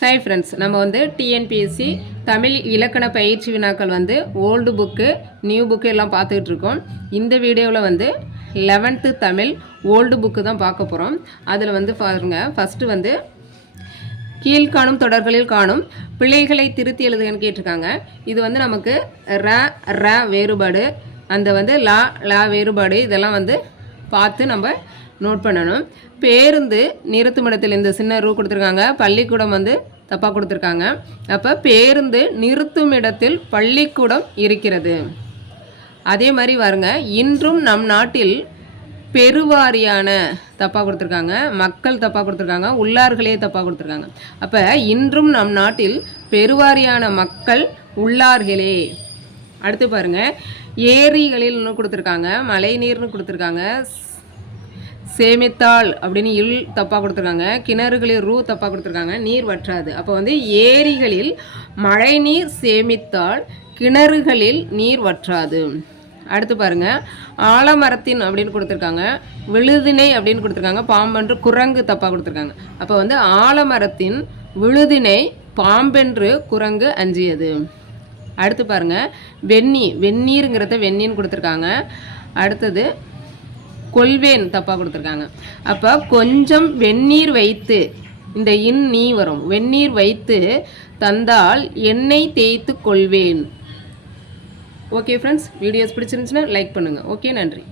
Hi friends, நம்ம வந்து TNPSC Tamil இலக்கண பயிற்சி வினாக்கள் வந்து ஓல்டு புக்கு நியூ புக்கு எல்லாம் பார்த்துக்கிட்டு இருக்கோம். இந்த வீடியோவில் வந்து 11th தமிழ் ஓல்டு புக்கு தான் பார்க்க போகிறோம். அதில் வந்து பாருங்கள், ஃபஸ்ட்டு வந்து கீழ்காணும் தொடர்களில் காணும் பிழைகளை திருத்தி எழுதுகன்னு கேட்டிருக்காங்க. இது வந்து நமக்கு ர வேறுபாடு, அந்த வந்து லா வேறுபாடு, இதெல்லாம் வந்து பார்த்து நம்ம நோட் பண்ணணும். பேருந்து நிறுத்துமிடத்தில் இந்த சின்ன ரூ கொடுத்துருக்காங்க. பள்ளிக்கூடம் வந்து தப்பாக கொடுத்துருக்காங்க. அப்போ பேருந்து நிறுத்துமிடத்தில் பள்ளிக்கூடம் இருக்கிறது. அதே மாதிரி பாருங்க, இன்றும் நம் நாட்டில் பெருவாரியான தப்பாக கொடுத்துருக்காங்க, மக்கள் தப்பாக கொடுத்துருக்காங்க, உள்ளார்களே தப்பாக கொடுத்துருக்காங்க. அப்போ இன்றும் நம் நாட்டில் பெருவாரியான மக்கள் உள்ளார்களே. அடுத்து பாருங்கள், ஏரிகளில்னு கொடுத்துருக்காங்க, மழை நீர்னு கொடுத்துருக்காங்க, சேமித்தாள் அப்படின்னு தப்பாக கொடுத்துருக்காங்க, கிணறுகளில் ரூ தப்பாக கொடுத்துருக்காங்க, நீர் வற்றாது. அப்போ வந்து ஏரிகளில் மழை நீர் சேமித்தால் கிணறுகளில் நீர் வற்றாது. அடுத்து பாருங்கள், ஆலமரத்தின் அப்படின்னு கொடுத்துருக்காங்க, விழுதினை அப்படின்னு கொடுத்துருக்காங்க, பாம்பென்று குரங்கு தப்பாக கொடுத்துருக்காங்க. அப்போ வந்து ஆலமரத்தின் விழுதினை பாம்பென்று குரங்கு அஞ்சியது. அடுத்து பாருங்கள், வெந்நீருங்கிறத வெந்நீர்னு கொடுத்துருக்காங்க. அடுத்தது கொள்வேன் தப்பாக கொடுத்துருக்காங்க. அப்போ கொஞ்சம் வெந்நீர் வைத்து, இந்த நீ வரும், வெந்நீர் வைத்து தந்தால் எண்ணெய் தேய்த்து கொள்வேன். ஓகே ஃப்ரெண்ட்ஸ், வீடியோஸ் பிடிச்சிருந்துச்சுன்னா லைக் பண்ணுங்கள். ஓகே, நன்றி.